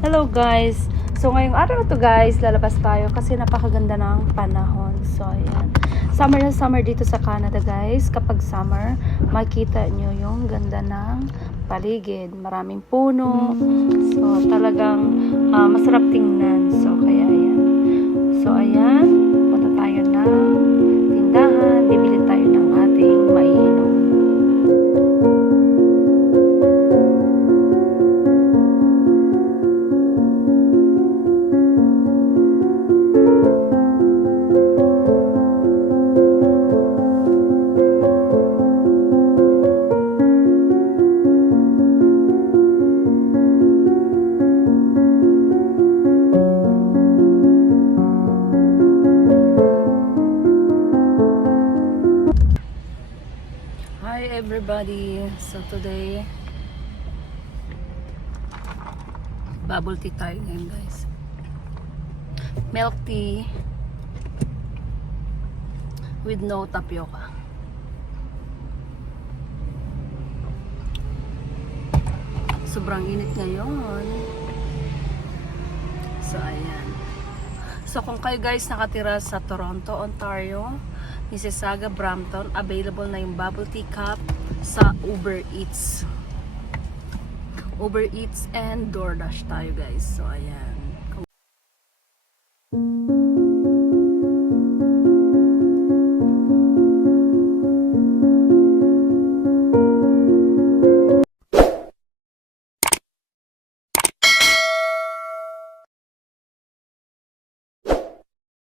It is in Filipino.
Hello guys! So ngayong araw na to guys, lalabas tayo kasi napakaganda ng panahon. So ayan. Summer na summer dito sa Canada guys. Kapag summer, makita nyo yung ganda ng paligid. Maraming puno. So talagang masarap tingnan. So kaya ayan. So ayan, punta tayo ng tindahan. Bibili tayo ng ating maiinom. Hi everybody! So today, bubble tea tayo ngayon guys. Milk tea with no tapioca. Sobrang init ngayon. So ayan. So kung kayo guys nakatira sa Toronto, Ontario, Mississauga, Brampton, available na yung bubble tea cup sa Uber Eats. Uber Eats and DoorDash tayo guys. So ayan.